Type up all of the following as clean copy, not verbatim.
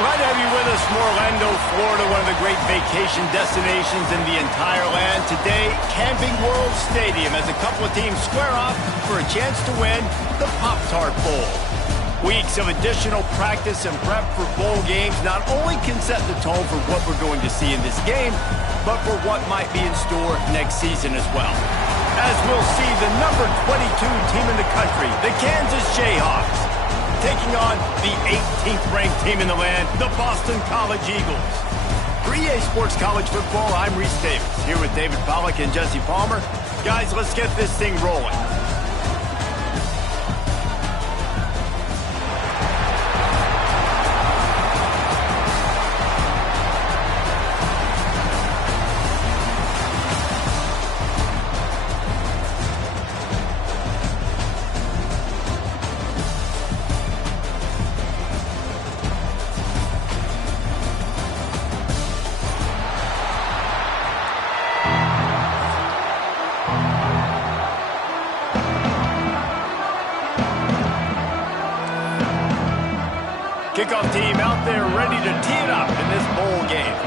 Glad to have you with us from Orlando, Florida, one of the great vacation destinations in the entire land. Today, Camping World Stadium as a couple of teams square off for a chance to win the Pop-Tart Bowl. Weeks of additional practice and prep for bowl games not only can set the tone for what we're going to see in this game, but for what might be in store next season as well. As we'll see the number 22 team in the country, the Kansas Jayhawks, taking on the 18th ranked team in the land, the Boston College Eagles. For EA Sports College Football, I'm Reese Davis, here with David Pollack and Jesse Palmer. Guys, let's get this thing rolling. Kickoff team out there ready to tee it up in this bowl game.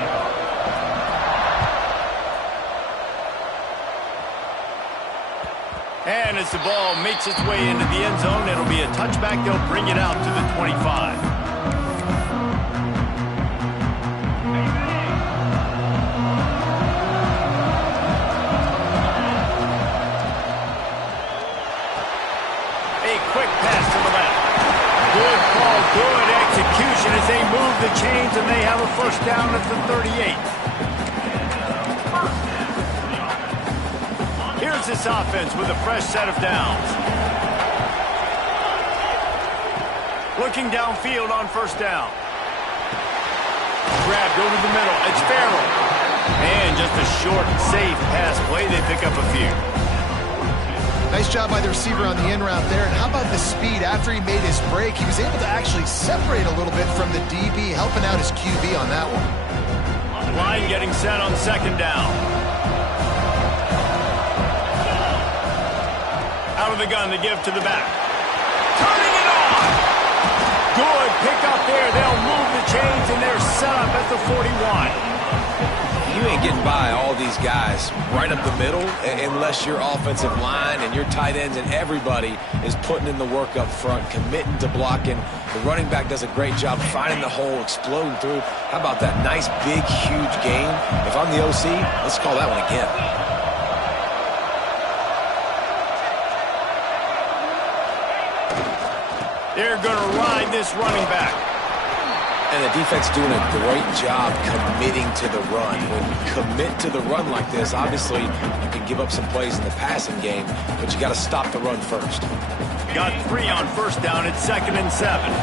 And as the ball makes its way into the end zone, it'll be a touchback. They'll bring it out to the 25. A quick pass to the left. Good call, good execution as they move the chains, and they have a first down at the 38. Here's this offense with a fresh set of downs. Looking downfield on first down. Grabbed over the middle. It's Farrell. And just a short, safe pass play. They pick up a few. Nice job by the receiver on the in route there. And how about the speed? After he made his break, he was able to actually separate a little bit from the DB, helping out his QB on that one. Line getting set on second down. Out of the gun to give to the back. Turning it on! Good pick up there. They'll move the chains, and they're set up at the 41. You ain't getting by all these guys right up the middle unless your offensive line and your tight ends and everybody is putting in the work up front, committing to blocking. The running back does a great job finding the hole, exploding through. How about that nice, big, huge gain? If I'm the OC, let's call that one again. They're going to ride this running back. And the defense doing a great job committing to the run. When you commit to the run like this, obviously you can give up some plays in the passing game, but you got to stop the run first. Got 3 on first down. It's 2nd and 7.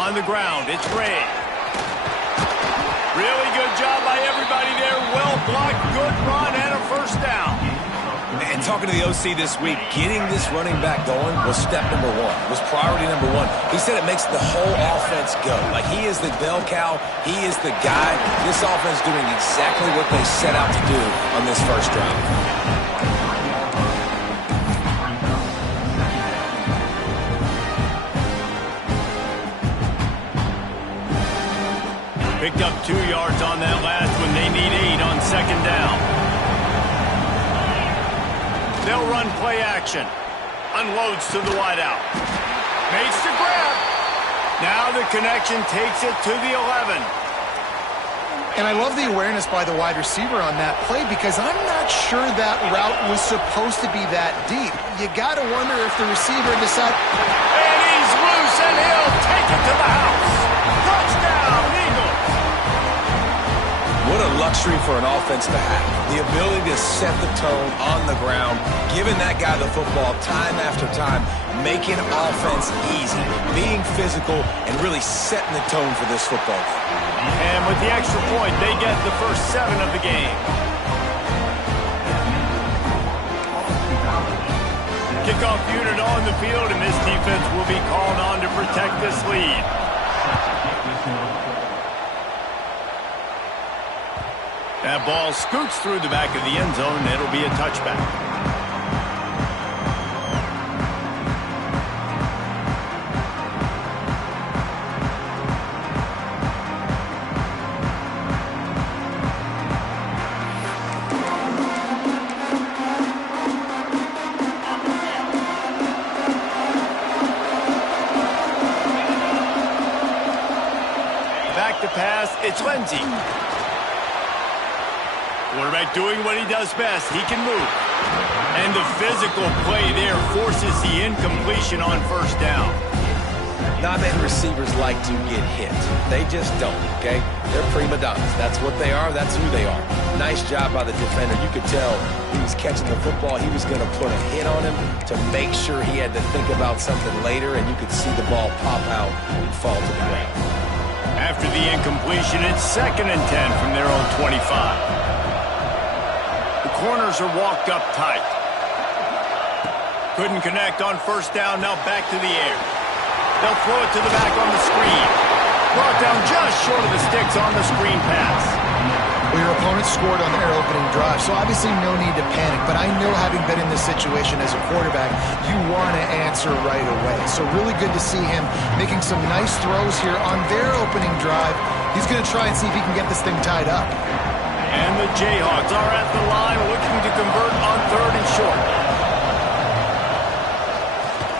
On the ground, it's Ray. Really good job by everybody there. Well blocked, good run, and a first down. And talking to the OC this week, getting this running back going was step number 1, was priority number 1. He said it makes the whole offense go. Like, he is the bell cow, he is the guy. This offense doing exactly what they set out to do on this first drive. Picked up 2 yards on that last one. They need 8 on second down. They'll run play action. Unloads to the wideout. Makes the grab. Now the connection takes it to the 11. And I love the awareness by the wide receiver on that play because I'm not sure that route was supposed to be that deep. You got to wonder if the receiver decided. And he's loose, and he'll take it to the house. Touchdown, Eagles. What a luxury for an offense to have. The ability to set the tone on the ground, giving that guy the football time after time, making offense easy, being physical, and really setting the tone for this football game. And with the extra point, they get the first 7 of the game. Kickoff unit on the field, and this defense will be called on to protect this lead. That ball scoots through the back of the end zone, and it'll be a touchback. to pass. It's Lindsey. Quarterback doing what he does best. He can move. And the physical play there forces the incompletion on first down. Not many receivers like to get hit. They just don't, okay? They're prima donnas. That's what they are. That's who they are. Nice job by the defender. You could tell he was catching the football. He was going to put a hit on him to make sure he had to think about something later, and you could see the ball pop out and fall to the ground. After the incompletion, it's 2nd and 10 from their own 25. The corners are walked up tight. Couldn't connect on first down. Now back to the air. They'll throw it to the back on the screen. Brought down just short of the sticks on the screen pass. Well, your opponent scored on their opening drive, so obviously no need to panic. But I know, having been in this situation as a quarterback, you want to answer right away. So really good to see him making some nice throws here on their opening drive. He's going to try and see if he can get this thing tied up. And the Jayhawks are at the line looking to convert on 3rd and short.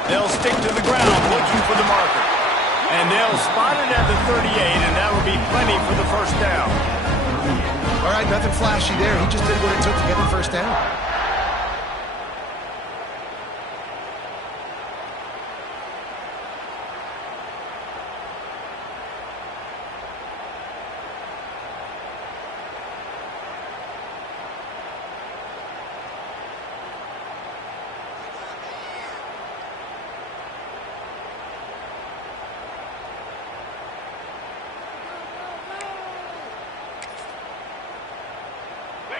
They'll stick to the ground looking for the marker. And they'll spot it at the 38, and that will be plenty for the first down. All right, nothing flashy there. He just did what it took to get the first down.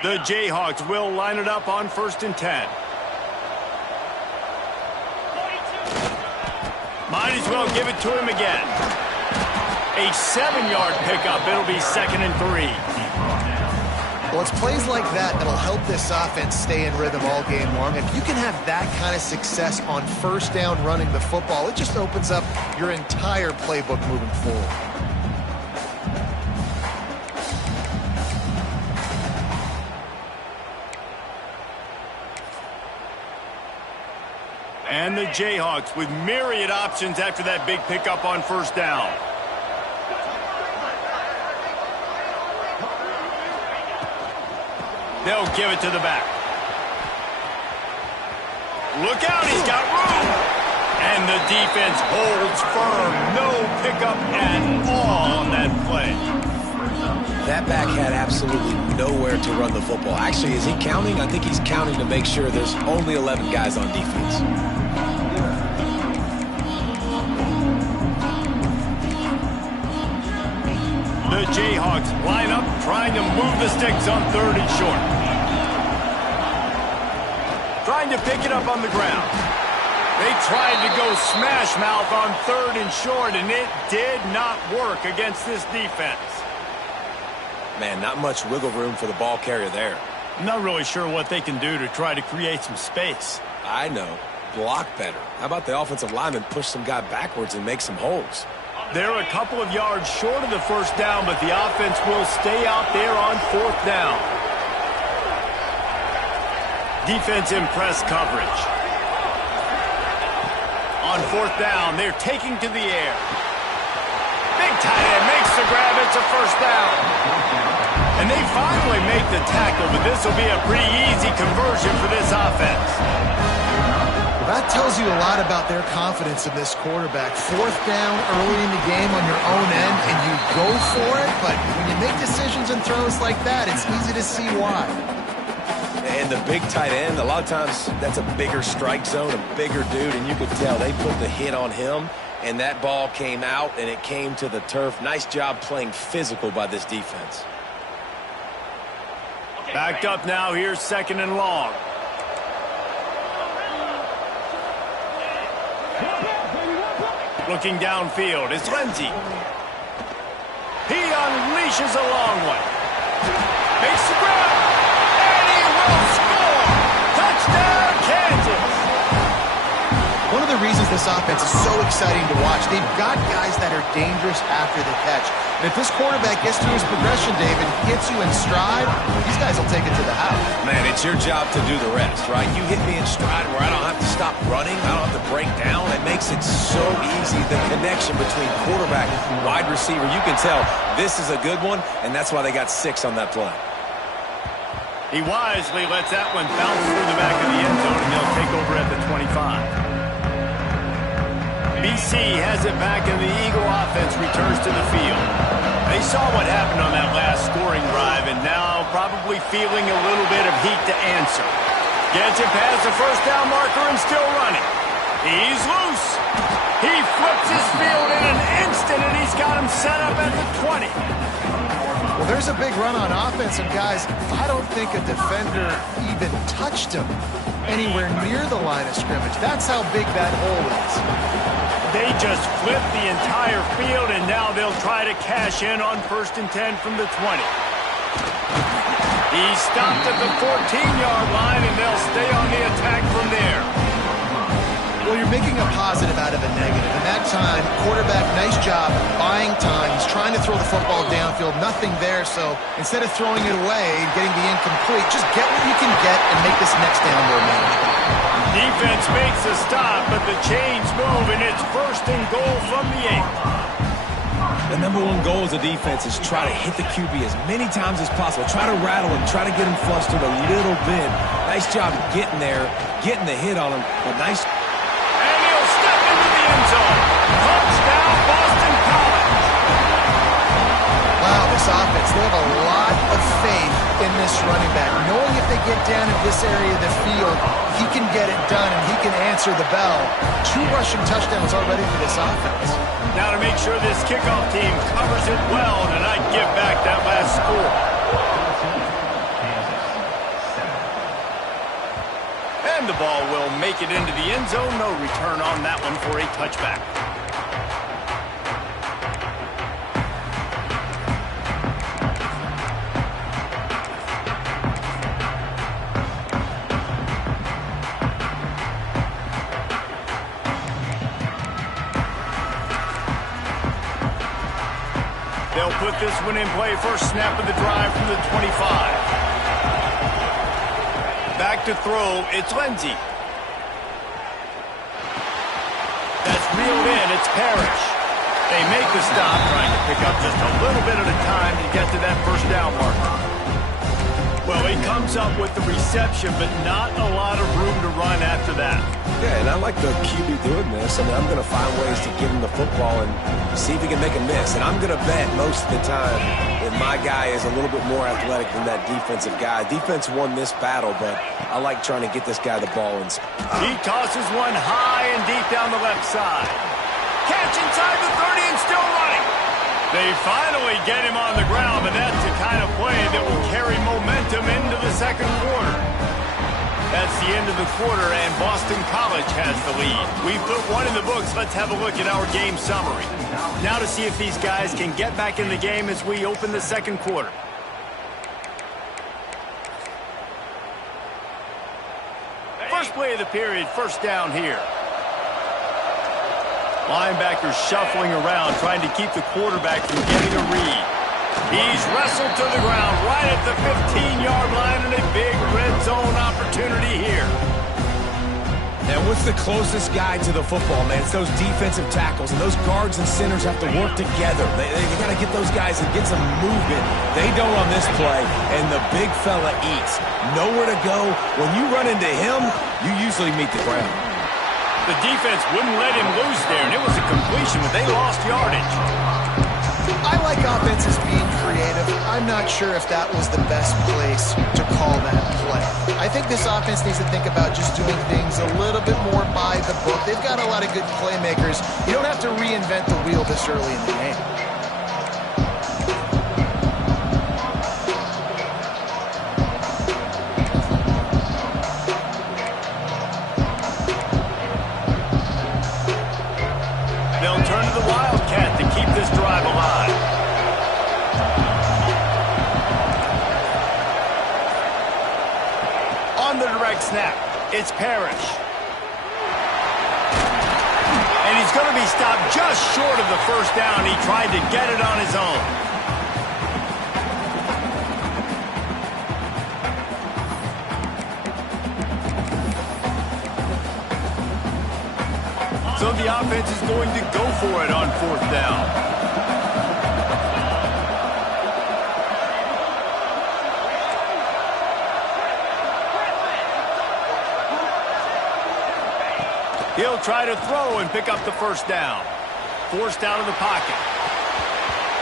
The Jayhawks will line it up on 1st and 10. Might as well give it to him again. A 7-yard pickup. It'll be 2nd and 3. Well, it's plays like that that'll help this offense stay in rhythm all game long. If you can have that kind of success on first down running the football, it just opens up your entire playbook moving forward. And the Jayhawks with myriad options after that big pickup on first down. They'll give it to the back. Look out, he's got room. And the defense holds firm. No pickup at all on that play. That back had absolutely nowhere to run the football. Actually, is he counting? I think he's counting to make sure there's only 11 guys on defense. The Jayhawks line up, trying to move the sticks on 3rd and short. Trying to pick it up on the ground. They tried to go smash mouth on 3rd and short, and it did not work against this defense. Man, not much wiggle room for the ball carrier there. I'm not really sure what they can do to try to create some space. I know. Block better. How about the offensive lineman push some guy backwards and make some holes? They're a couple of yards short of the first down, but the offense will stay out there on 4th down. Defense in press coverage. On 4th down, they're taking to the air. Big tight end makes the grab. It's a first down. And they finally make the tackle, but this will be a pretty easy conversion for this offense. Well, that tells you a lot about their confidence in this quarterback. 4th down early in the game on your own end, and you go for it, but when you make decisions and throws like that, it's easy to see why. And the big tight end, a lot of times that's a bigger strike zone, a bigger dude, and you could tell they put the hit on him, and that ball came out, and it came to the turf. Nice job playing physical by this defense. Backed up now, here's 2nd and long. Looking downfield, it's Lindsey. He unleashes a long one. Makes the grab, and he will score! Touchdown, Kansas! One of of the reasons this offense is so exciting to watch. They've got guys that are dangerous after the catch. And if this quarterback gets through his progression, David, hits you in stride, these guys will take it to the house. Man, it's your job to do the rest, right? You hit me in stride where I don't have to stop running. I don't have to break down. It makes it so easy. The connection between quarterback and wide receiver, you can tell this is a good one, and that's why they got 6 on that play. He wisely lets that one bounce through the back of the end zone, and they'll take over at the 25. BC has it back, and the Eagle offense returns to the field. They saw what happened on that last scoring drive, and now probably feeling a little bit of heat to answer. Gets it past the first down marker and still running. He's loose. He flips his field in an instant, and he's got him set up at the 20. Well, there's a big run on offense, and guys, I don't think a defender even touched him anywhere near the line of scrimmage. That's how big that hole is. They just flipped the entire field, and now they'll try to cash in on 1st and 10 from the 20. He stopped at the 14-yard line, and they'll stay on the attack from there. Well, you're making a positive out of a negative. And that time, quarterback, nice job, buying time. He's trying to throw the football downfield. Nothing there, so instead of throwing it away and getting the incomplete, just get what you can get and make this next down more manageable. Defense makes a stop, but the chains move, and it's 1st and goal from the 8. The number one goal as a defense is try to hit the QB as many times as possible. Try to rattle him, try to get him flustered a little bit. Nice job getting there, getting the hit on him, but nice. Touchdown, Boston College. Wow, this offense, they have a lot of faith in this running back. Knowing if they get down in this area of the field, he can get it done and he can answer the bell. 2 rushing touchdowns already for this offense. Now to make sure this kickoff team covers it well and not give back that last score. And the ball will make it into the end zone. No return on that one for a touchback. They'll put this one in play. First snap of the drive from the 25. Back to throw, it's Lindsey. That's reeled in, it's Parrish. They make the stop, trying to pick up just a little bit at a time to get to that first down marker. Well, he comes up with the reception, but not a lot of room to run after that. Yeah, and I like the QB doing this. I mean, I'm going to find ways to give him the football and see if he can make a miss. And I'm going to bet most of the time that my guy is a little bit more athletic than that defensive guy. Defense won this battle, but I like trying to get this guy the ball. He tosses one high and deep down the left side. Catch inside the 30 and still running. They finally get him on the ground, but that's the kind of play that will carry momentum into the second quarter. That's the end of the quarter, and Boston College has the lead. We've put one in the books. Let's have a look at our game summary. Now to see if these guys can get back in the game as we open the second quarter. First play of the period, first down here. Linebackers shuffling around, trying to keep the quarterback from getting a read. He's wrestled to the ground right at the 15-yard line, and a big red zone opportunity here. And what's the closest guy to the football, man? It's those defensive tackles, and those guards and centers have to work together. They got to get those guys and get some movement. They don't on this play, and the big fella eats. Nowhere to go. When you run into him, you usually meet the ground. The defense wouldn't let him loose there, and it was a completion, but they lost yardage. I like offenses being creative. I'm not sure if that was the best place to call that play. I think this offense needs to think about just doing things a little bit more by the book. They've got a lot of good playmakers. You don't have to reinvent the wheel this early in the game. They'll turn to the Wildcat to keep this drive alive. On the direct snap, it's Parrish. Just short of the first down. He tried to get it on his own. So the offense is going to go for it on fourth down. He'll try to throw and pick up the first down. Forced out of the pocket.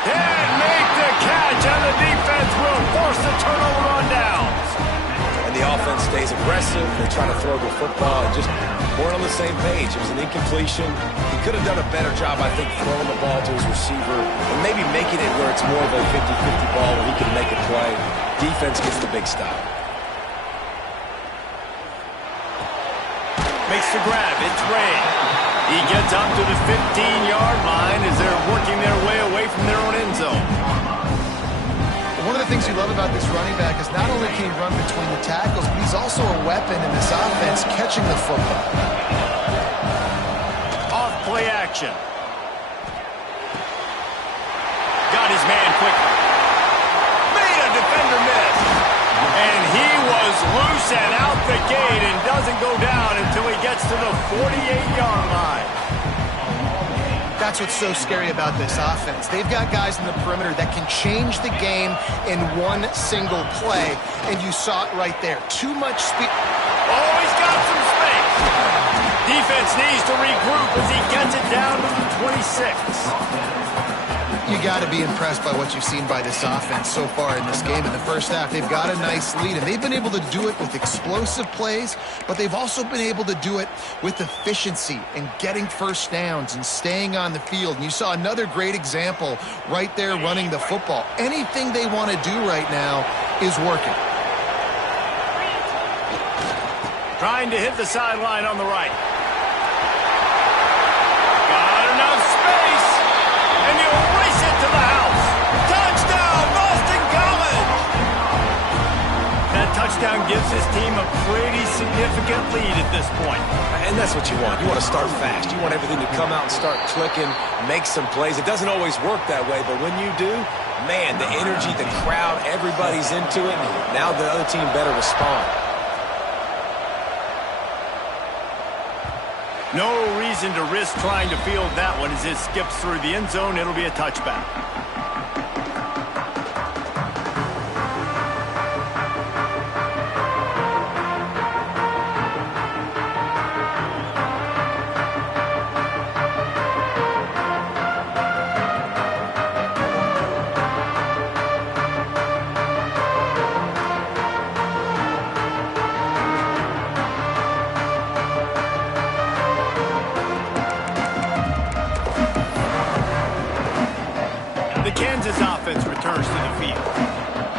And make the catch, and the defense will force the turnover on downs. And the offense stays aggressive. They try to throw the football and just weren't on the same page. It was an incompletion. He could have done a better job, I think, throwing the ball to his receiver and maybe making it where it's more of a 50-50 ball where he can make a play. Defense gets the big stop. Makes the grab. It's Ray. He gets up to the 15-yard line as they're working their way away from their own end zone. One of the things you love about this running back is not only can he run between the tackles, but he's also a weapon in this offense catching the football. Off play action. Got his man quickly. Made a defender miss. And he was loose and out the gate and doesn't go down until he gets to the 48-yard line. That's what's so scary about this offense. They've got guys in the perimeter that can change the game in one single play, and you saw it right there. Too much speed. Oh, he's got some space. Defense needs to regroup as he gets it down to the 26. You got to be impressed by what you've seen by this offense so far in this game. In the first half, they've got a nice lead, and they've been able to do it with explosive plays, but they've also been able to do it with efficiency and getting first downs and staying on the field. And you saw another great example right there running the football. Anything they want to do right now is working. Trying to hit the sideline on the right. Got enough space, and he'll race it to the house. Touchdown, Boston College! That touchdown gives his team a pretty significant lead at this point. And that's what you want. You want to start fast. You want everything to come out and start clicking, make some plays. It doesn't always work that way, but when you do, man, the energy, the crowd, everybody's into it. Now the other team better respond. No reason to risk trying to field that one as it skips through the end zone. It'll be a touchback. The Kansas offense returns to the field.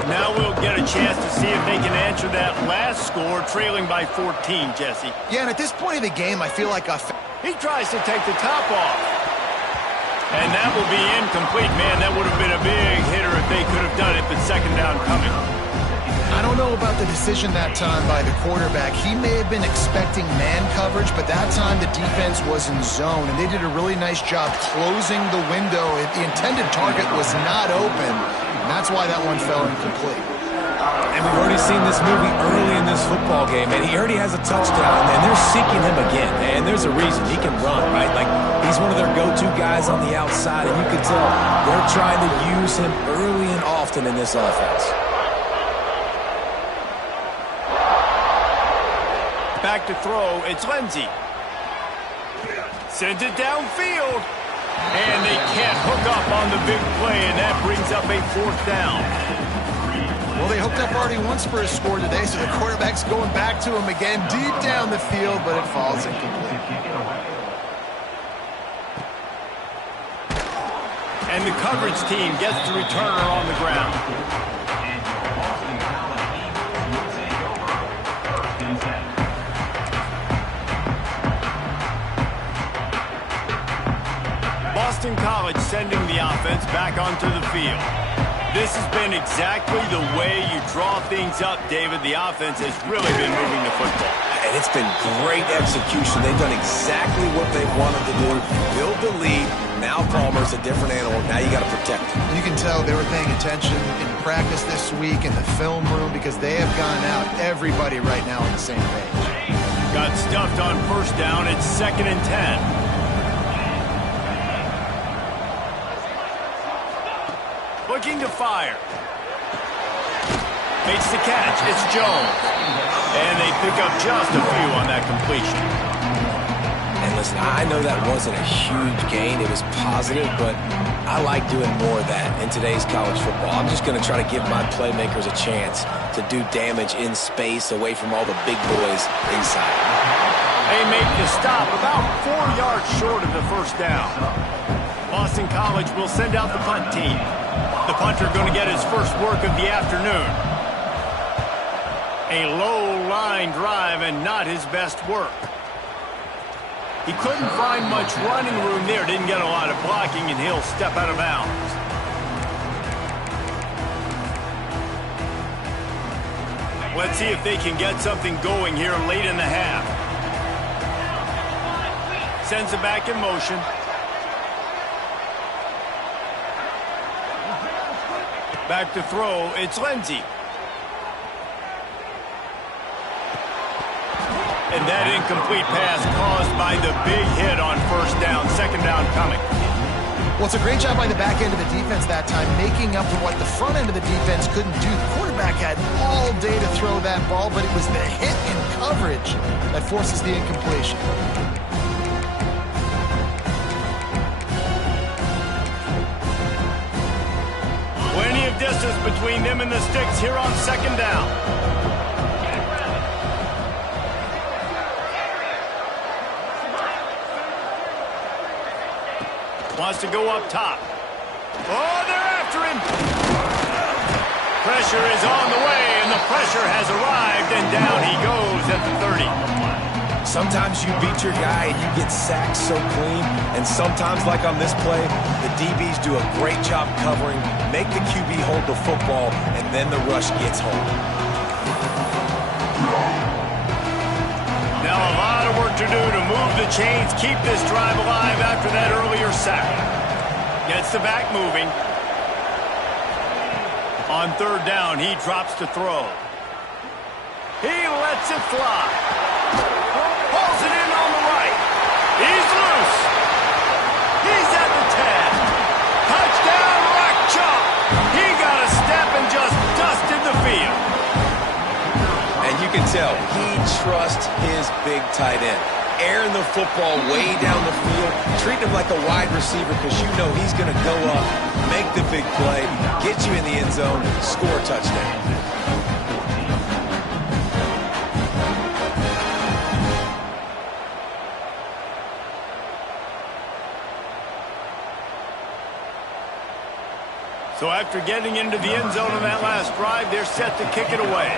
Now we'll get a chance to see if they can answer that last score, trailing by 14, Jesse. Yeah, and at this point of the game, I feel like he tries to take the top off. And that will be incomplete. Man, that would have been a big hitter if they could have done it, but second down coming. I don't know about the decision that time by the quarterback. He may have been expecting man coverage, but that time the defense was in zone, and they did a really nice job closing the window. The intended target was not open, and that's why that one fell incomplete. And we've already seen this movie early in this football game, and he already has a touchdown, and they're seeking him again. And there's a reason. He can run, right? Like, he's one of their go-to guys on the outside, and you can tell they're trying to use him early and often in this offense. Back to throw, it's Lindsey. Sends it downfield. And they can't hook up on the big play, and that brings up a fourth down. Well, they hooked up already once for a score today, so the quarterback's going back to him again deep down the field, but it falls incomplete. And the coverage team gets the returner on the ground. Boston College sending the offense back onto the field. This has been exactly the way you draw things up, David. The offense has really been moving the football. And it's been great execution. They've done exactly what they wanted to do. Build the lead, Now Palmer's a different animal. Now you got to protect him. You can tell they were paying attention in practice this week in the film room because they have gone out, everybody right now on the same page. Got stuffed on first down. It's 2nd and 10. Looking to fire. Makes the catch. It's Jones. And they pick up just a few on that completion. And listen, I know that wasn't a huge gain. It was positive, but I like doing more of that in today's college football. I'm just going to try to give my playmakers a chance to do damage in space away from all the big boys inside. They make the stop about 4 yards short of the first down. Boston College will send out the punt team. The punter going to get his first work of the afternoon. A low line drive and not his best work. He couldn't find much running room there. Didn't get a lot of blocking, and he'll step out of bounds. Let's see if they can get something going here late in the half. Sends it back in motion. Back to throw, it's Lindsey. And that incomplete pass caused by the big hit on first down, 2nd down coming. Well, it's a great job by the back end of the defense that time, making up for what the front end of the defense couldn't do. The quarterback had all day to throw that ball, but it was the hit in coverage that forces the incompletion. Plenty of distance between them and the sticks here on 2nd down. Wants to go up top. Oh, they're after him. Pressure is on the way, and the pressure has arrived, and down he goes at the 30. Sometimes you beat your guy and you get sacked so clean, and sometimes, like on this play, the DBs do a great job covering, make the QB hold the football, and then the rush gets home. Now a lot of work to do to move the chains, keep this drive alive after that earlier sack. Gets the back moving. On 3rd down, he drops to throw. He lets it fly. Pulls it in on the right. He's loose. He's at the 10. Touchdown, Rock Chalk. He got a step and just dusted the field. And you can tell he trusts his big tight end. Airing the football way down the field, treating him like a wide receiver because you know he's going to go up, make the big play, get you in the end zone, score a touchdown. So after getting into the end zone on that last drive, they're set to kick it away.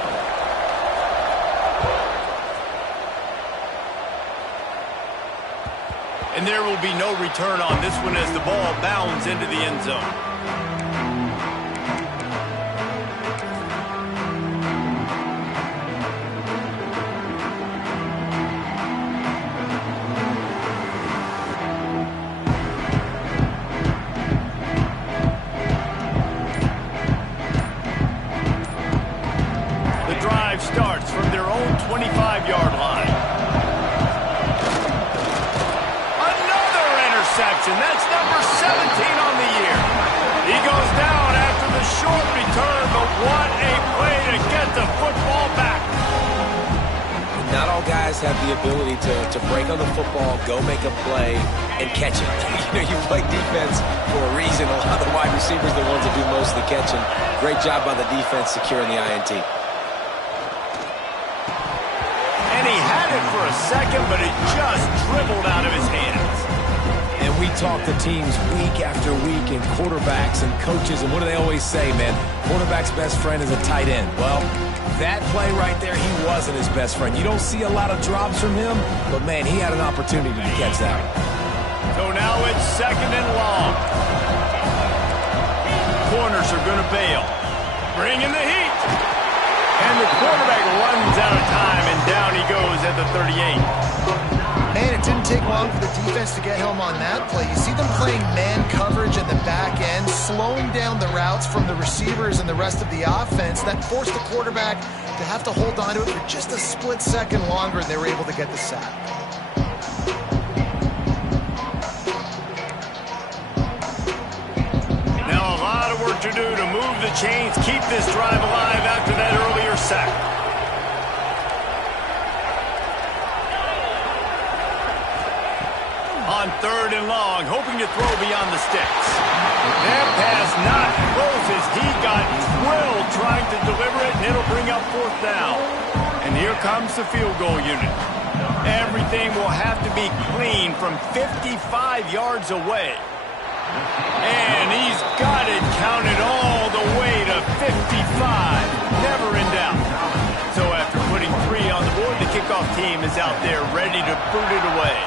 And there will be no return on this one as the ball bounds into the end zone. The drive starts from their own 25-yard line. That's number 17 on the year. He goes down after the short return, but what a play to get the football back. Not all guys have the ability to break on the football, go make a play, and catch it. You play defense for a reason. A lot of the wide receivers are the ones that do most of the catching. Great job by the defense securing the INT. And he had it for a second, but it just dribbled out of his hands. And we talk to teams week after week and quarterbacks and coaches, and what do they always say, man? Quarterback's best friend is a tight end. Well, that play right there, he wasn't his best friend. You don't see a lot of drops from him, but, man, he had an opportunity to catch that one. So now it's 2nd and long. Corners are going to bail. Bring in the heat. And the quarterback runs out of time, and down he goes at the 38. Man, it didn't take long for the defense to get home on that play. You see them playing man coverage in the back end, slowing down the routes from the receivers and the rest of the offense. That forced the quarterback to have to hold on to it for just a split second longer, and they were able to get the sack. Now a lot of work to do to move the chains, keep this drive alive after that earlier sack. On 3rd and long, hoping to throw beyond the sticks. That pass not close as he got drilled trying to deliver it, and it'll bring up 4th down. And here comes the field goal unit. Everything will have to be clean from 55 yards away. And he's got it counted all the way to 55. Never in doubt. So after putting 3 on the board, the kickoff team is out there ready to boot it away.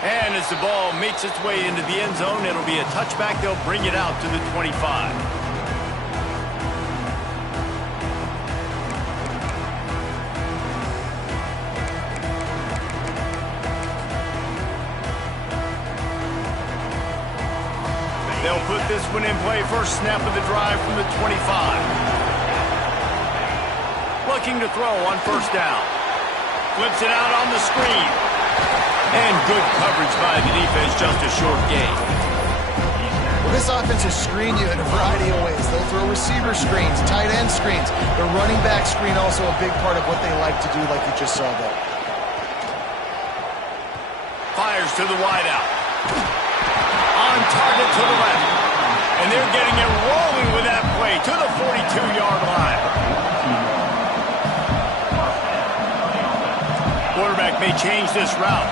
And as the ball makes its way into the end zone, it'll be a touchback. They'll bring it out to the 25. They'll put this one in play. First snap of the drive from the 25. Looking to throw on 1st down. Flips it out on the screen. And good coverage by the defense, just a short gain. Well, this offense has screened you in a variety of ways. They'll throw receiver screens, tight end screens. The running back screen also a big part of what they like to do, like you just saw there. Fires to the wideout. On target to the left. And they're getting it rolling with that play to the 42-yard line. Quarterback may change this route.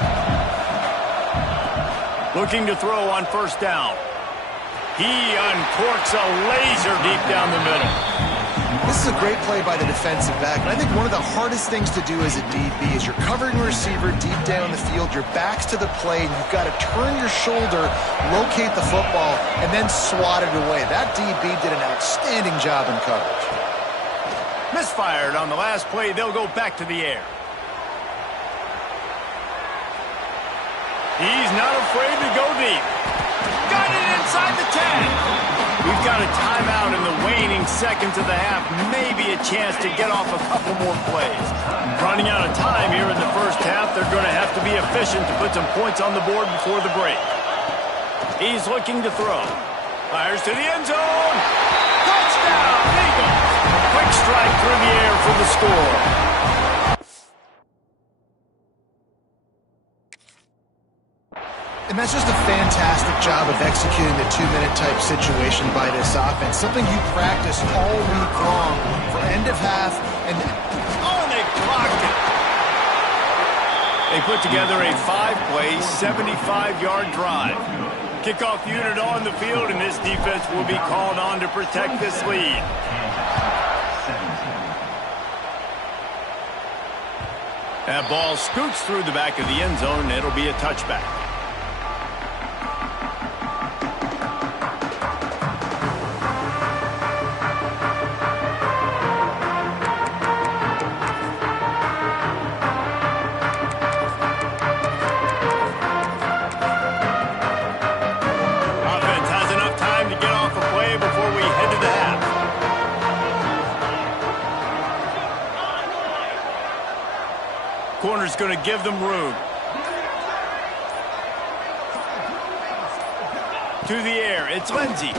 Looking to throw on 1st down. He uncorks a laser deep down the middle. This is a great play by the defensive back, and I think one of the hardest things to do as a DB is you're covering a receiver deep down the field, your back's to the play, and you've got to turn your shoulder, locate the football, and then swat it away. That DB did an outstanding job in coverage. Misfired on the last play. They'll go back to the air. He's not afraid to go deep. Got it inside the 10. We've got a timeout in the waning seconds of the half. Maybe a chance to get off a couple more plays. Running out of time here in the first half. They're going to have to be efficient to put some points on the board before the break. He's looking to throw. Fires to the end zone. Touchdown, Eagles. Quick strike through the air for the score. And that's just a fantastic job of executing the 2-minute type situation by this offense. Something you practice all week long for end of half. And oh, they blocked it. They put together a 5-play, 75-yard drive. Kickoff unit on the field, and this defense will be called on to protect this lead. That ball scoots through the back of the end zone, and it'll be a touchback. Corner's going to give them room. To the air, it's Lindsey.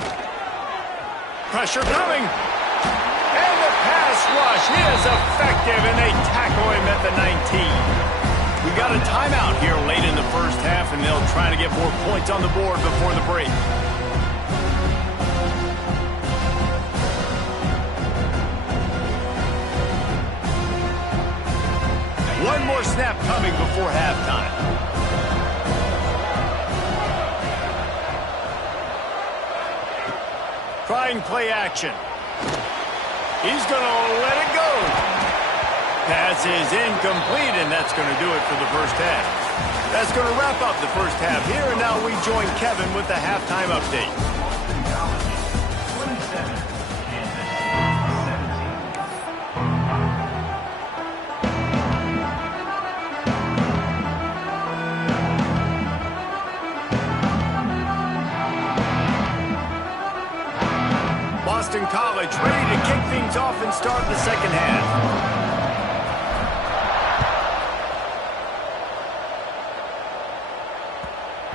Pressure coming. And the pass rush is effective, and they tackle him at the 19. We got a timeout here late in the first half, and they'll try to get more points on the board before the break. One more snap coming before halftime. Trying play action. He's going to let it go. Pass is incomplete, and that's going to do it for the first half. That's going to wrap up the first half here, and now we join Kevin with the halftime update. things off and start the second half.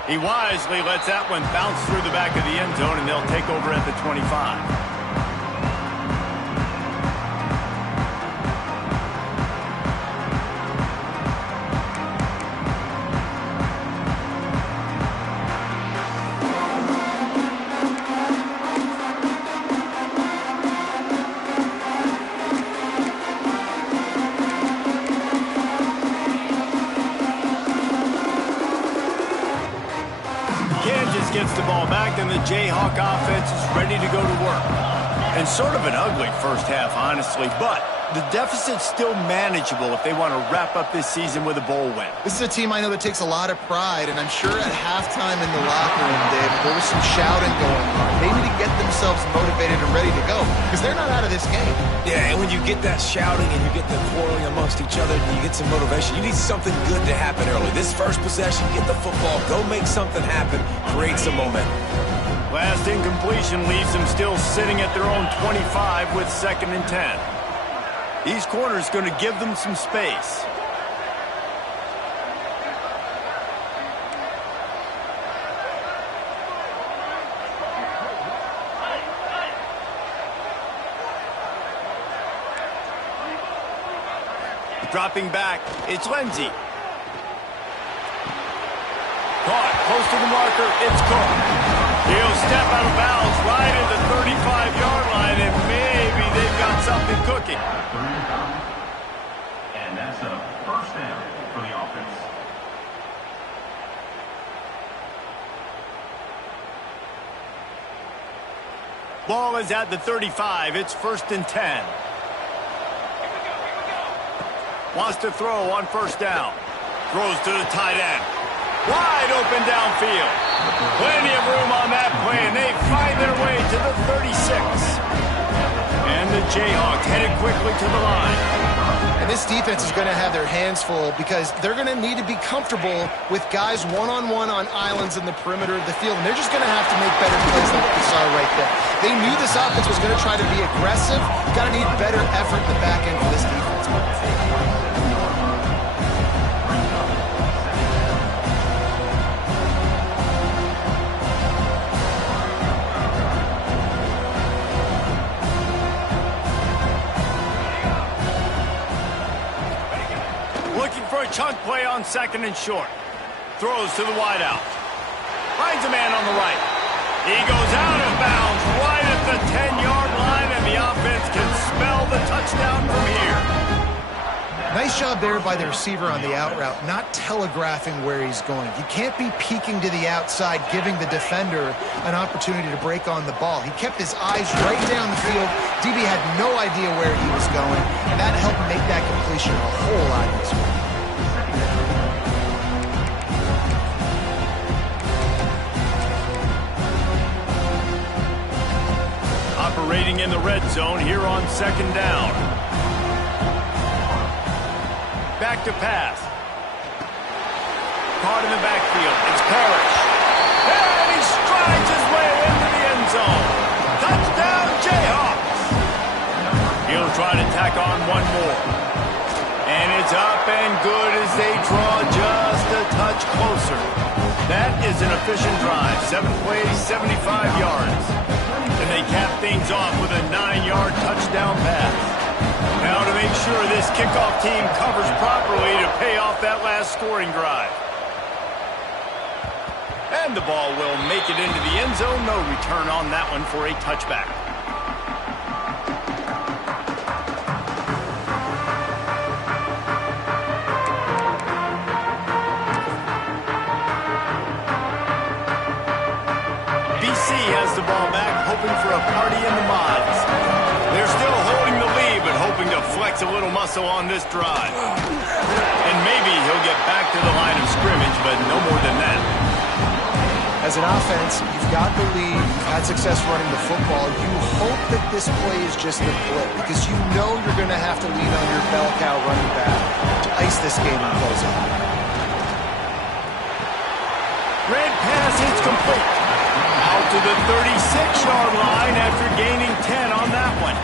He wisely lets that one bounce through the back of the end zone, and they'll take over at the 25. Gets the ball back, and the Jayhawk offense is ready to go to work. And sort of an ugly first half, honestly, but the deficit's still manageable if they want to wrap up this season with a bowl win. This is a team I know that takes a lot of pride, and I'm sure at halftime in the locker room, Dave, there was some shouting going on. They need to get themselves motivated and ready to go, because they're not out of this game. Yeah, and when you get that shouting and you get the quarreling amongst each other and you get some motivation, you need something good to happen early. This first possession, get the football, go make something happen, create some momentum. Last incompletion leaves them still sitting at their own 25 with 2nd and 10. These corners going to give them some space. Dropping back, it's Lindsey. Caught, close to the marker, it's Cook. He'll step out of bounds right at the 35-yard line, and maybe they've got something cooking. And that's a first down for the offense. Ball is at the 35. It's 1st and 10. Wants to throw on 1st down. Throws to the tight end. Wide open downfield. Plenty of room on that play, and they find their way to the 36. And the Jayhawks headed quickly to the line. And this defense is going to have their hands full because they're going to need to be comfortable with guys one-on-one on islands in the perimeter of the field. And they're just going to have to make better plays than what we saw right there. They knew this offense was going to try to be aggressive. Got to need better effort in the back end for this defense. Chunk play on 2nd and short. Throws to the wideout. Finds a man on the right. He goes out of bounds right at the 10-yard line, and the offense can smell the touchdown from here. Nice job there by the receiver on the out route, not telegraphing where he's going. You can't be peeking to the outside, giving the defender an opportunity to break on the ball. He kept his eyes right down the field. DB had no idea where he was going, and that helped make that completion a whole lot easier. Operating in the red zone here on 2nd down. Back to pass. Caught in the backfield. It's Parrish. And he strides his way into the end zone. Touchdown, Jayhawks. He'll try to tack on one more. And it's up and good as they draw just a touch closer. That is an efficient drive. 7 plays, 75 yards. And they cap things off with a 9-yard touchdown pass. Now to make sure this kickoff team covers properly to pay off that last scoring drive. And the ball will make it into the end zone. No return on that one for a touchback. Has the ball back, hoping for a party in the mods. They're still holding the lead, but hoping to flex a little muscle on this drive. And maybe he'll get back to the line of scrimmage, but no more than that. As an offense, you've got the lead, you've had success running the football. You hope that this play is just a blip, because you know you're going to have to lean on your bell cow running back to ice this game and close it. Red pass is complete. Out to the 36-yard line after gaining 10 on that one.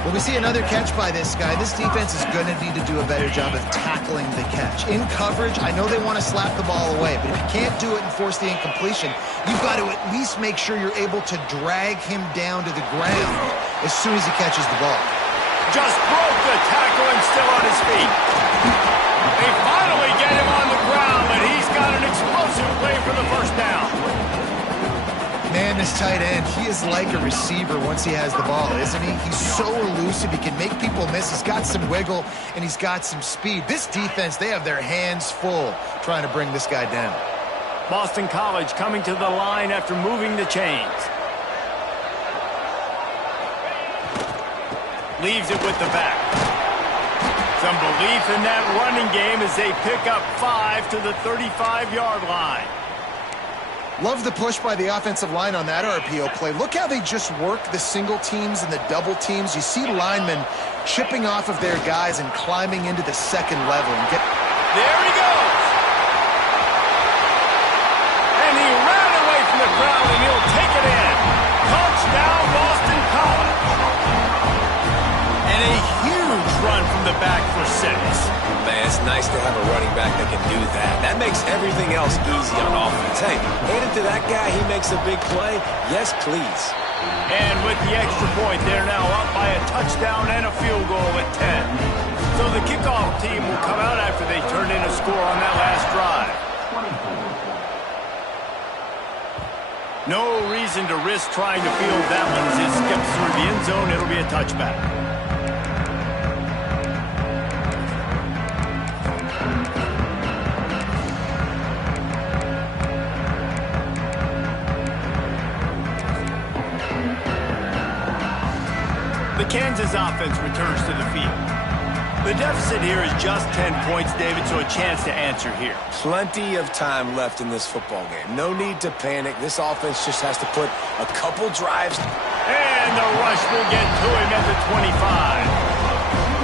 Well, we see another catch by this guy. This defense is going to need to do a better job of tackling the catch. In coverage, I know they want to slap the ball away, but if you can't do it and force the incompletion, you've got to at least make sure you're able to drag him down to the ground as soon as he catches the ball. Just broke the tackle and still on his feet. They finally get him on the ground, and he's got an explosive play for the first down. Man, this tight end, he is like a receiver once he has the ball, isn't he? He's so elusive. He can make people miss. He's got some wiggle, and he's got some speed. This defense, they have their hands full trying to bring this guy down. Boston College coming to the line after moving the chains. Leaves it with the back. Some belief in that running game as they pick up 5 to the 35-yard line. Love the push by the offensive line on that RPO play. Look how they just work the single teams and the double teams. You see linemen chipping off of their guys and climbing into the second level. And there he goes! And he ran away from the crowd, and he'll take it in. Touchdown, Boston College. And a huge run from the back for 6. Man, it's nice to have a running back that can do that. That makes everything else easy on offense. Hey, hand it to that guy, he makes a big play. Yes, please. And with the extra point, they're now up by a touchdown and a field goal at 10. So the kickoff team will come out after they turn in a score on that last drive. No reason to risk trying to field that one as it skips through the end zone. It'll be a touchback. The Kansas offense returns to the field. The deficit here is just 10 points, David, so a chance to answer here. Plenty of time left in this football game. No need to panic. This offense just has to put a couple drives. And the rush will get to him at the 25.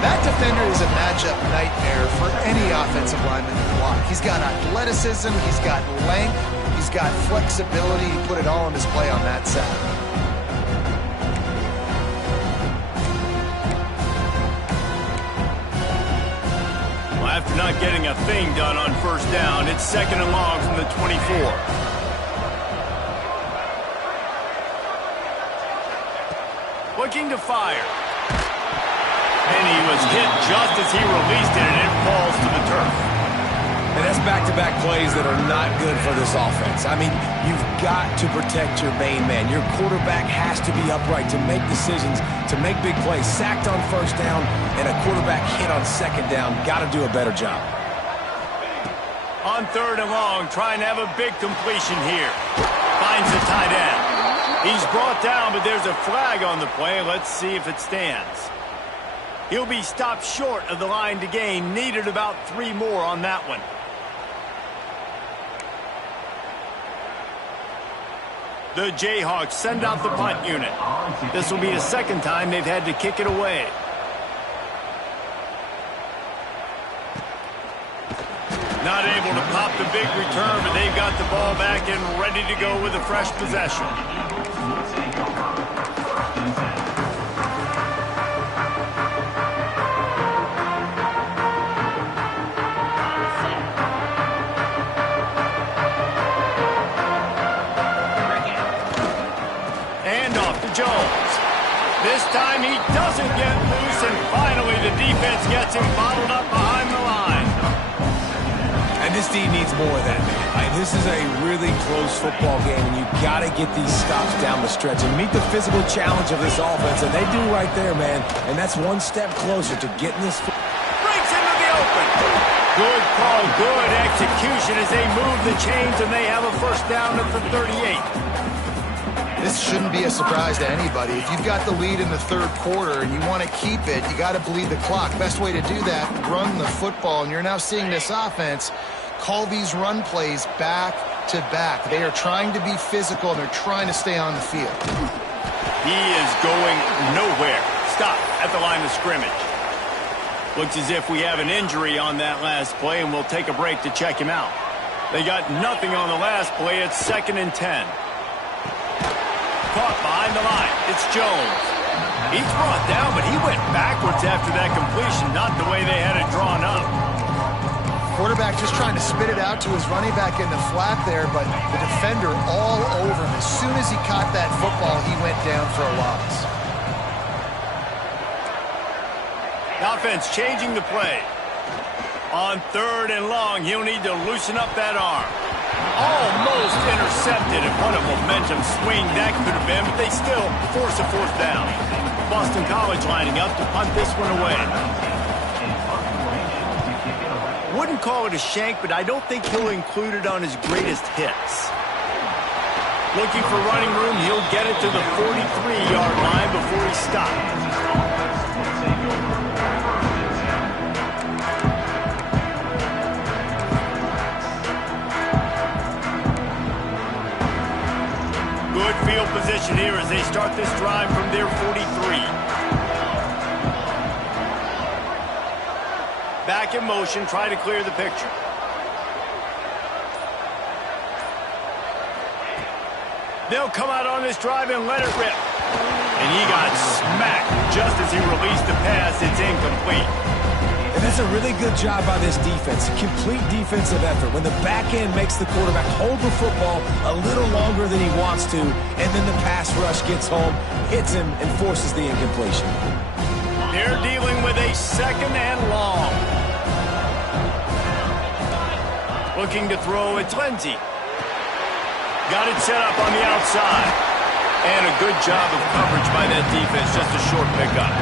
That defender is a matchup nightmare for any offensive lineman to block. He's got athleticism, he's got length, he's got flexibility. He put it all on display on that side. After not getting a thing done on first down, it's 2nd and long from the 24. Looking to fire. And he was hit just as he released it, and it falls to the turf. And that's back-to-back plays that are not good for this offense. I mean, you've got to protect your main man. Your quarterback has to be upright to make decisions, to make big plays. Sacked on first down and a quarterback hit on second down. Got to do a better job. On 3rd and long, trying to have a big completion here. Finds the tight end. He's brought down, but there's a flag on the play. Let's see if it stands. He'll be stopped short of the line to gain. Needed about 3 more on that one. The Jayhawks send out the punt unit. This will be the 2nd time they've had to kick it away. Not able to pop the big return, but they've got the ball back and ready to go with a fresh possession. Jones. This time he doesn't get loose, and finally the defense gets him bottled up behind the line. And this team needs more of that, man. This is a really close football game, and you've got to get these stops down the stretch and meet the physical challenge of this offense, and they do right there, man. And that's one step closer to getting this. Breaks into the open. Good call, good execution as they move the chains, and they have a first down at the 38. This shouldn't be a surprise to anybody. If you've got the lead in the 3rd quarter and you want to keep it, you got to bleed the clock. Best way to do that, run the football. And you're now seeing this offense call these run plays back to back. They are trying to be physical, and they're trying to stay on the field. He is going nowhere. Stop at the line of scrimmage. Looks as if we have an injury on that last play, and we'll take a break to check him out. They got nothing on the last play. It's 2nd and 10. Caught behind the line. It's Jones. He's brought down, but he went backwards after that completion, not the way they had it drawn up. Quarterback just trying to spit it out to his running back in the flat there, but the defender all over him. As soon as he caught that football, he went down for a loss. The offense changing the play. On 3rd and long, he'll need to loosen up that arm. Almost intercepted, and what a momentum swing that could have been, but they still force a 4th down. Boston College lining up to punt this one away. Wouldn't call it a shank, but I don't think he'll include it on his greatest hits. Looking for running room, he'll get it to the 43-yard line before he stops. Good field position here as they start this drive from their 43. Back in motion, try to clear the picture. They'll come out on this drive and let it rip. And he got smacked just as he released the pass. It's incomplete. And that's a really good job by this defense. Complete defensive effort. When the back end makes the quarterback hold the football a little longer than he wants to, and then the pass rush gets home, hits him, and forces the incompletion. They're dealing with a 2nd and long. Looking to throw, it's Lindsey. Got it set up on the outside. And a good job of coverage by that defense, just a short pickup.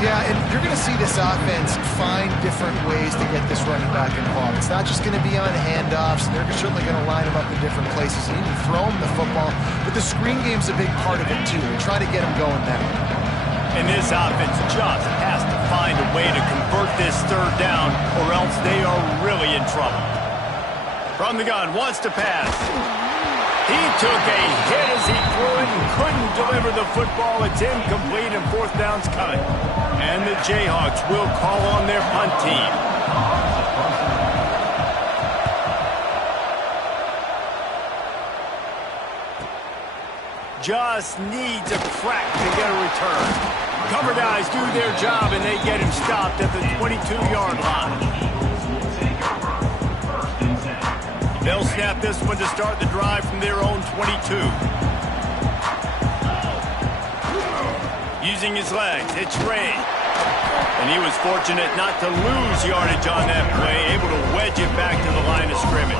Yeah, and you're going to see this offense find different ways to get this running back involved. It's not just going to be on handoffs. They're certainly going to line him up in different places and even throw him the football. But the screen game's a big part of it, too. They try to get him going now. And this offense just has to find a way to convert this 3rd down, or else they are really in trouble. From the gun, wants to pass. He took a hit as he threw it and couldn't deliver the football. It's incomplete, and 4th down's coming. And the Jayhawks will call on their punt team. Just needs a crack to get a return. Cover guys do their job, and they get him stopped at the 22-yard line. They'll snap this one to start the drive from their own 22. Using his legs, it's Ray. And he was fortunate not to lose yardage on that play, able to wedge it back to the line of scrimmage.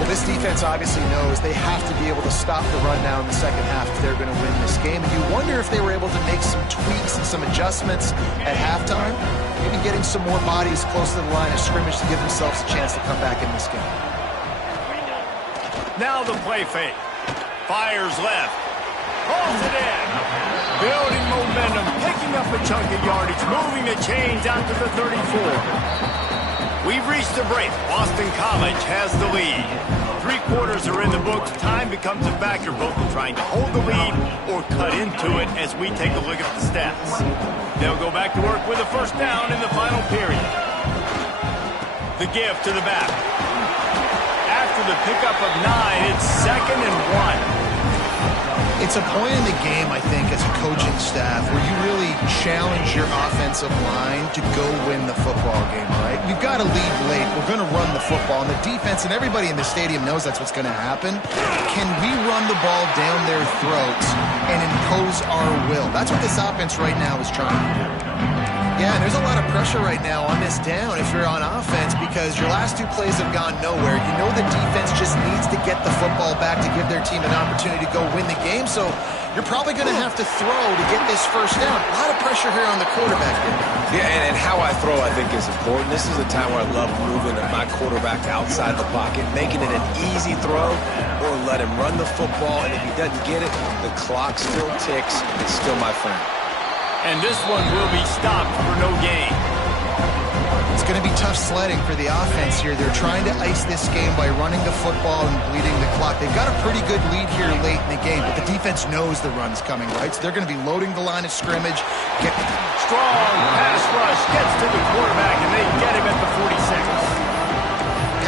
Well, this defense obviously knows they have to be able to stop the run now in the 2nd half if they're going to win this game. And you wonder if they were able to make some tweaks and some adjustments at halftime, maybe getting some more bodies close to the line of scrimmage to give themselves a chance to come back in this game. Now the play fake. Fires left. Pulls it in. Building momentum, picking up a chunk of yardage, moving the chains out to the 34. We've reached the break. Boston College has the lead. 3 quarters are in the books. Time becomes a factor both in trying to hold the lead or cut into it as we take a look at the stats. They'll go back to work with a 1st down in the final period. The give to the back. After the pickup of 9, it's 2nd and 1. It's a point in the game, I think, as a coaching staff where you really challenge your offensive line to go win the football game, right? We've got to lead late. We're going to run the football. And the defense and everybody in the stadium knows that's what's going to happen. Can we run the ball down their throats and impose our will? That's what this offense right now is trying to do. Yeah, and there's a lot of pressure right now on this down if you're on offense because your last 2 plays have gone nowhere. You know the defense just needs to get the football back to give their team an opportunity to go win the game, so you're probably going to have to throw to get this 1st down. A lot of pressure here on the quarterback. Yeah, and how I throw, I think, is important. This is a time where I love moving my quarterback outside the pocket, making it an easy throw, or let him run the football, and if he doesn't get it, the clock still ticks. It's still my friend. And this one will be stopped for no gain. It's going to be tough sledding for the offense here. They're trying to ice this game by running the football and bleeding the clock. They've got a pretty good lead here late in the game, but the defense knows the run's coming, right? So they're going to be loading the line of scrimmage. Strong pass rush gets to the quarterback, and they get him at the 46.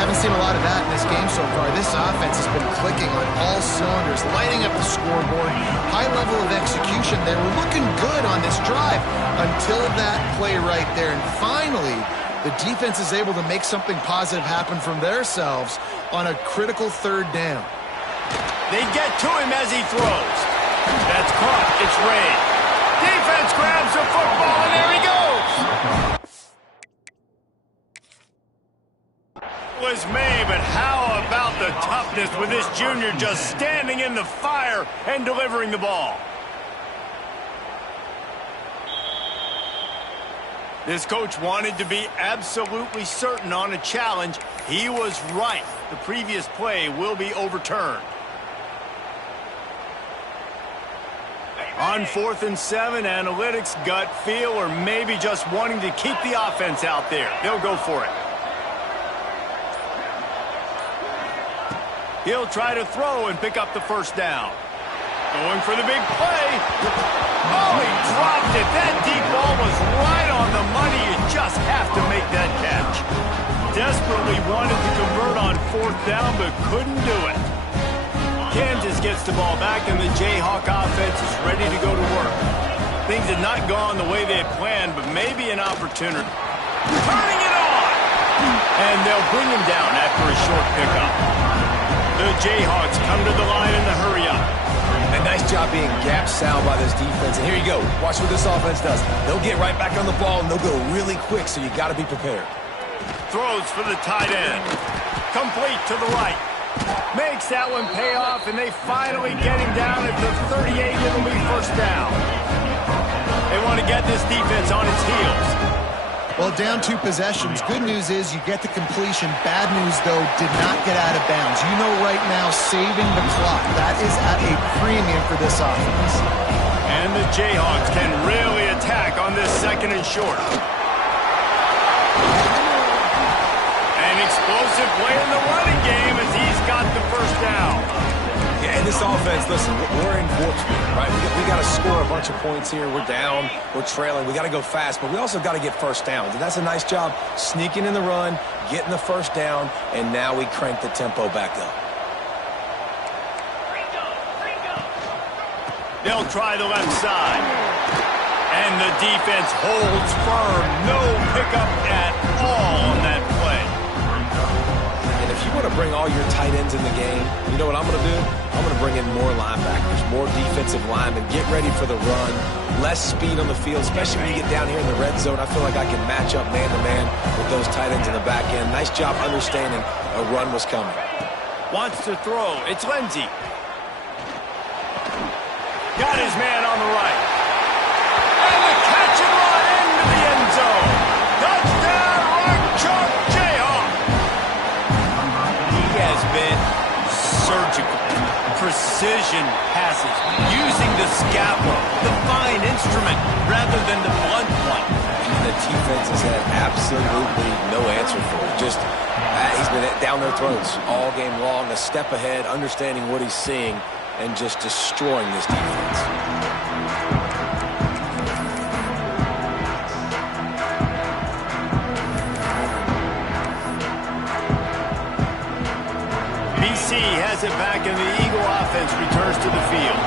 Having haven't seen a lot of that in this game so far. This offense has been clicking on all cylinders, lighting up the scoreboard. High level of execution. They were looking good on this drive until that play right there. And finally, the defense is able to make something positive happen from themselves on a critical third down. They get to him as he throws. That's caught. It's Ray. Defense grabs the football, and there he goes. Was made, but how about the toughness with this junior just standing in the fire and delivering the ball? This coach wanted to be absolutely certain on a challenge. He was right. The previous play will be overturned. On 4th and 7, analytics, gut feel, or maybe just wanting to keep the offense out there. They'll go for it. He'll try to throw and pick up the first down. Going for the big play. Oh, he dropped it. That deep ball was right on the money. You just have to make that catch. Desperately wanted to convert on 4th down, but couldn't do it. Kansas gets the ball back, and the Jayhawk offense is ready to go to work. Things had not gone the way they had planned, but maybe an opportunity. Turning it on! And they'll bring him down after a short pickup. The Jayhawks come to the line in the hurry-up. A nice job being gap sound by this defense. And here you go. Watch what this offense does. They'll get right back on the ball, and they'll go really quick, so you got to be prepared. Throws for the tight end. Complete to the right. Makes that one pay off, and they finally get him down at the 38. It'll be first down. They want to get this defense on its heels. Well, down 2 possessions. Good news is you get the completion. Bad news, though, did not get out of bounds. You know right now, saving the clock. That is at a premium for this offense. And the Jayhawks can really attack on this 2nd and short. An explosive play in the running game as he's got the first down. Yeah, and this offense, listen, we're in warp speed, right? We got to score a bunch of points here. We're down. We're trailing. We got to go fast, but we also got to get first downs. And that's a nice job sneaking in the run, getting the first down, and now we crank the tempo back up. They'll try the left side. And the defense holds firm. No pickup at all on that play. And if you want to bring all your tight ends in the game, you know what I'm going to do? I'm going to bring in more linebackers, more defensive linemen, get ready for the run, less speed on the field, especially when you get down here in the red zone. I feel like I can match up man-to-man with those tight ends in the back end. Nice job understanding a run was coming. Wants to throw. It's Lindsey. Got his man on the right. And the catch and run into the end zone. Touchdown, right chalk, Jayhawk. He has been surgical. Precision passes. Using the scalpel, the fine instrument, rather than the blunt one. And the defense has had absolutely no answer for it. Just, he's been down their throats all game long, a step ahead, understanding what he's seeing, and just destroying this defense. BC has it back, and the Eagle offense returns to the field.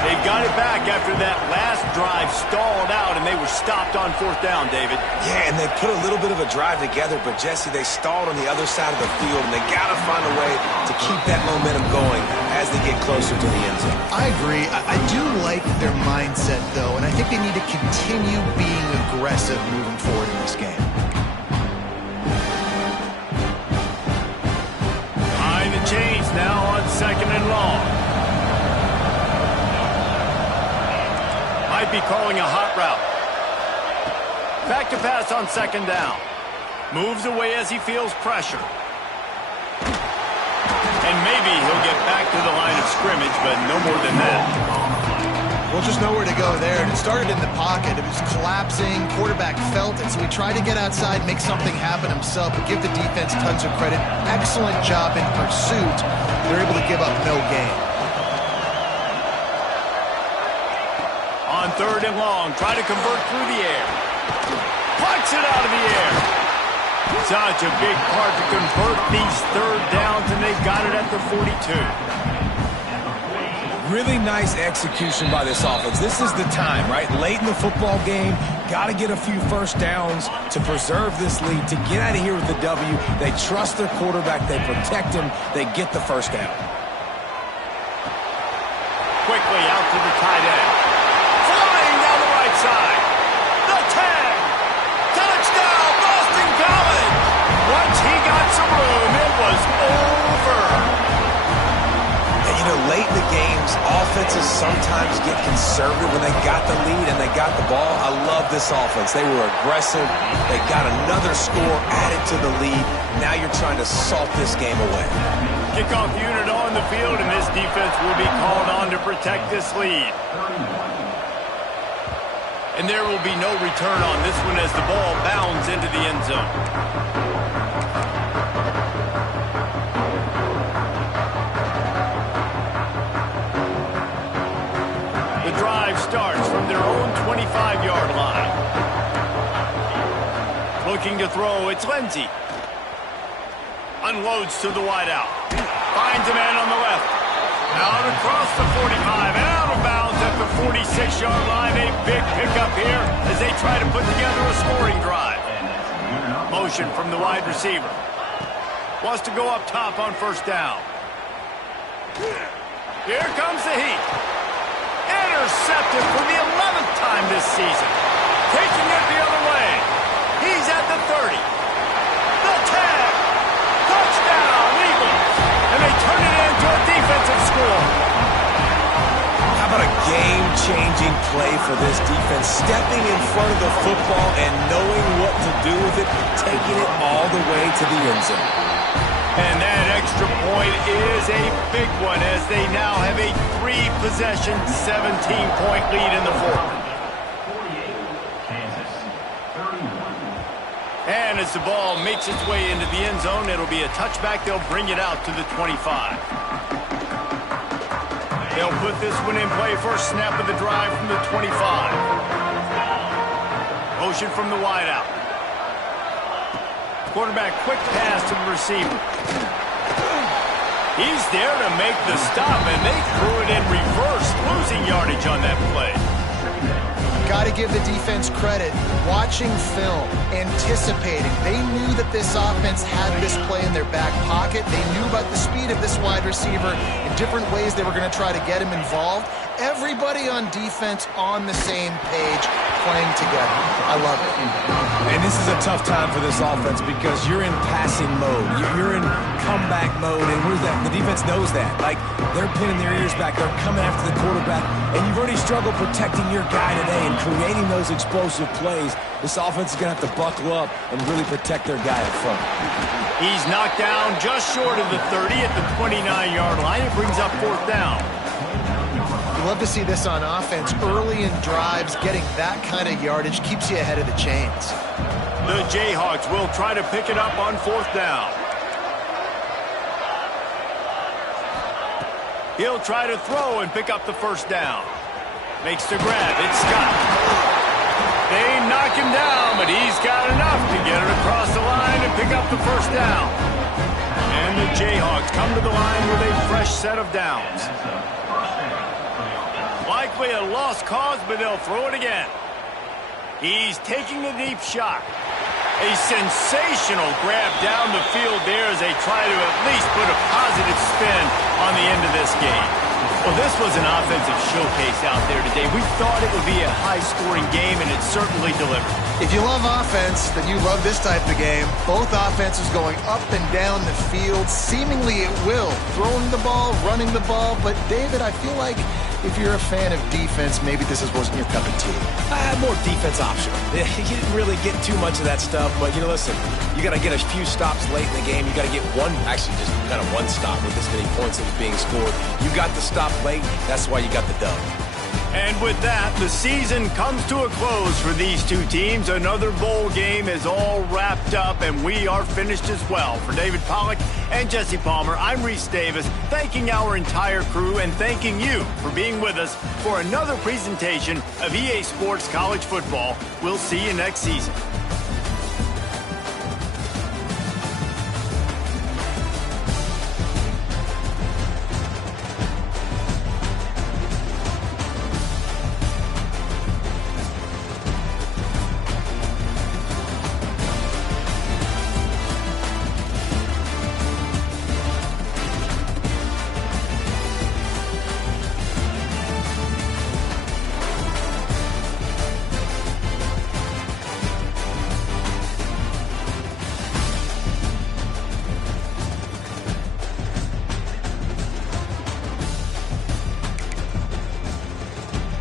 They've got it back after that last drive stalled out, and they were stopped on 4th down, David. Yeah, and they put a little bit of a drive together, but, Jesse, they stalled on the other side of the field, and they got to find a way to keep that momentum going as they get closer to the end zone. I agree. I do like their mindset, though, and I think they need to continue being aggressive moving forward in this game. Behind the chains now on 2nd and long. Might be calling a hot route. Back to pass on 2nd down. Moves away as he feels pressure. And maybe he'll get back to the line of scrimmage, but no more than that. Well, just nowhere to go there. And it started in the pocket. It was collapsing. Quarterback felt it, so he tried to get outside, make something happen himself, but give the defense tons of credit. Excellent job in pursuit. They're able to give up no gain. On 3rd and long, try to convert through the air. Punts it out of the air. Such a big part to convert these third downs, and they got it at the 42. Really nice execution by this offense. This is the time, right? Late in the football game, got to get a few first downs to preserve this lead, to get out of here with the W. They trust their quarterback. They protect him. They get the first down. Quickly out to the tight end. Flying down the right side. The 10. Touchdown, Boston College. Once he got some room, it was over. You know, late in the games, offenses sometimes get conservative when they got the lead and they got the ball. I love this offense. They were aggressive. They got another score added to the lead. Now you're trying to salt this game away. Kickoff unit on the field, and this defense will be called on to protect this lead. And there will be no return on this one as the ball bounds into the end zone. The drive starts from their own 25-yard line. Looking to throw, it's Lindsey. Unloads to the wideout. Finds a man on the left. Out across the 45. Out of bounds at the 46-yard line. A big pickup here as they try to put together a scoring drive. Motion from the wide receiver. Wants to go up top on first down. Here comes the heat. Intercepted for the 11th time this season. Taking it the other way. He's at the 30. The 10. Touchdown, Eagles. And they turn it into a defensive score. How about a game-changing play for this defense? Stepping in front of the football and knowing what to do with it, taking it all the way to the end zone. And that extra point is a big one as they now have a 3-possession, 17-point lead in the fourth. 48, Kansas, 31. And as the ball makes its way into the end zone, it'll be a touchback. They'll bring it out to the 25. They'll put this one in play. First snap of the drive from the 25. Motion from the wideout. Quarterback quick pass to the receiver. He's there to make the stop, and they threw it in reverse, losing yardage on that play. Got to give the defense credit. Watching film, anticipating. They knew that this offense had this play in their back pocket. They knew about the speed of this wide receiver in different ways they were going to try to get him involved. Everybody on defense on the same page, playing together. I love it. And this is a tough time for this offense because you're in passing mode. You're in comeback mode, and what is that? The defense knows that. Like, they're pinning their ears back. They're coming after the quarterback, and you've already struggled protecting your guy today and creating those explosive plays. This offense is going to have to buckle up and really protect their guy up front. He's knocked down just short of the 30 at the 29-yard line. It brings up fourth down. You love to see this on offense. Early in drives, getting that kind of yardage keeps you ahead of the chains. The Jayhawks will try to pick it up on fourth down. He'll try to throw and pick up the first down. Makes the grab. It's Scott. They knock him down, but he's got enough to get it across the line and pick up the first down. And the Jayhawks come to the line with a fresh set of downs. Likely a lost cause, but they'll throw it again. He's taking a deep shot. A sensational grab down the field there as they try to at least put a positive spin on the end of this game. Well, this was an offensive showcase out there today. We thought it would be a high-scoring game, and it certainly delivered. If you love offense, then you love this type of game. Both offenses going up and down the field, seemingly at will. Throwing the ball, running the ball. But, David, I feel like if you're a fan of defense, maybe this wasn't your cup of tea. More defense optional. You didn't really get too much of that stuff, but, you know, listen, you got to get a few stops late in the game. You got to get one, actually just kind of one stop with this many points that was being scored. You got the stop late. That's why you got the dub. And with that, the season comes to a close for these two teams. Another bowl game is all wrapped up, and we are finished as well. For David Pollack and Jesse Palmer, I'm Reese Davis, thanking our entire crew and thanking you for being with us for another presentation of EA Sports College Football. We'll see you next season.